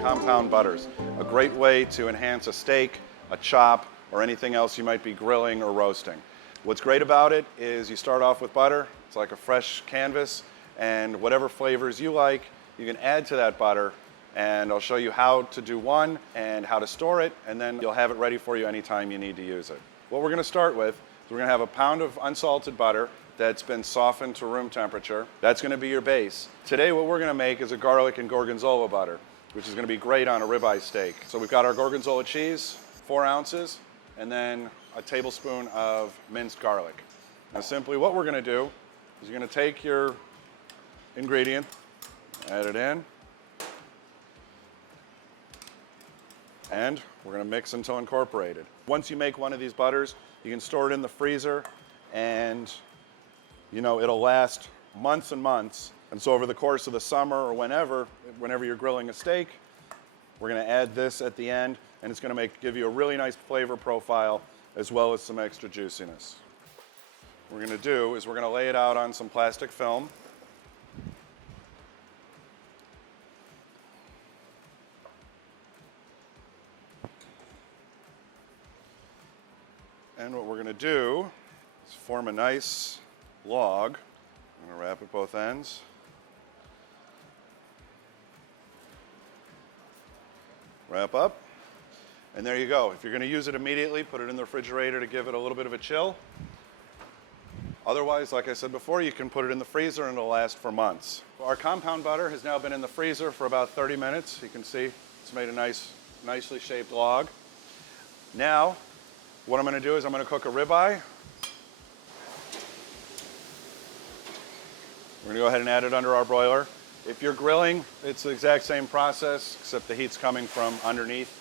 Compound butters, a great way to enhance a steak, a chop, or anything else you might be grilling or roasting. What's great about it is you start off with butter. It's like a fresh canvas, and whatever flavors you like, you can add to that butter, and I'll show you how to do one and how to store it, and then you'll have it ready for you anytime you need to use it. What we're going to start with is we're going to have a pound of unsalted butter that's been softened to room temperature. That's going to be your base. Today what we're going to make is a garlic and gorgonzola butter, which is going to be great on a ribeye steak. So we've got our gorgonzola cheese, 4 ounces, and then a tablespoon of minced garlic. Now simply what we're going to do is you're going to take your ingredient, add it in, and we're going to mix until incorporated. Once you make one of these butters, you can store it in the freezer, and it'll last months and months. And so over the course of the summer or whenever you're grilling a steak, we're going to add this at the end, and it's going to give you a really nice flavor profile as well as some extra juiciness. What we're going to do is we're going to lay it out on some plastic film. And what we're going to do is form a nice log. I'm going to wrap at both ends. Wrap up, and there you go. If you're going to use it immediately, put it in the refrigerator to give it a little bit of a chill. Otherwise, like I said before, you can put it in the freezer and it'll last for months. Our compound butter has now been in the freezer for about 30 minutes. You can see it's made a nicely shaped log. Now, what I'm going to do is I'm going to cook a ribeye. We're going to go ahead and add it under our broiler. If you're grilling, it's the exact same process, except the heat's coming from underneath.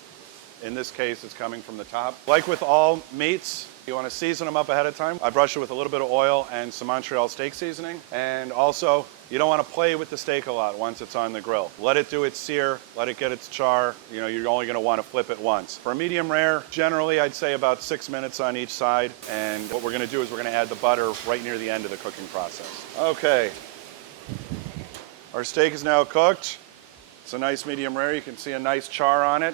In this case, it's coming from the top. Like with all meats, you want to season them up ahead of time. I brush it with a little bit of oil and some Montreal steak seasoning. And also, you don't want to play with the steak a lot once it's on the grill. Let it do its sear, let it get its char. You're only going to want to flip it once. For a medium rare, generally I'd say about 6 minutes on each side. And what we're going to do is we're going to add the butter right near the end of the cooking process. Okay. Our steak is now cooked. It's a nice medium rare. You can see a nice char on it.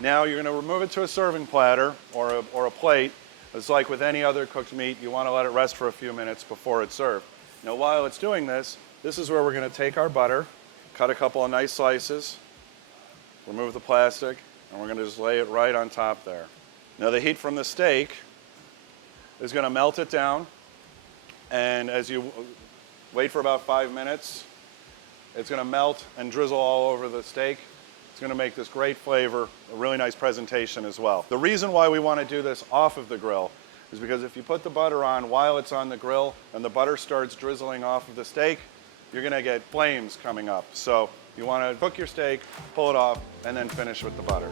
Now you're going to remove it to a serving platter or a plate. It's like with any other cooked meat. You want to let it rest for a few minutes before it's served. Now while it's doing this is where we're going to take our butter, cut a couple of nice slices, remove the plastic, and we're going to just lay it right on top there. Now the heat from the steak is going to melt it down, and as you wait for about 5 minutes, it's going to melt and drizzle all over the steak. It's going to make this great flavor, a really nice presentation as well. The reason why we want to do this off of the grill is because if you put the butter on while it's on the grill and the butter starts drizzling off of the steak, you're going to get flames coming up. So you want to cook your steak, pull it off, and then finish with the butter.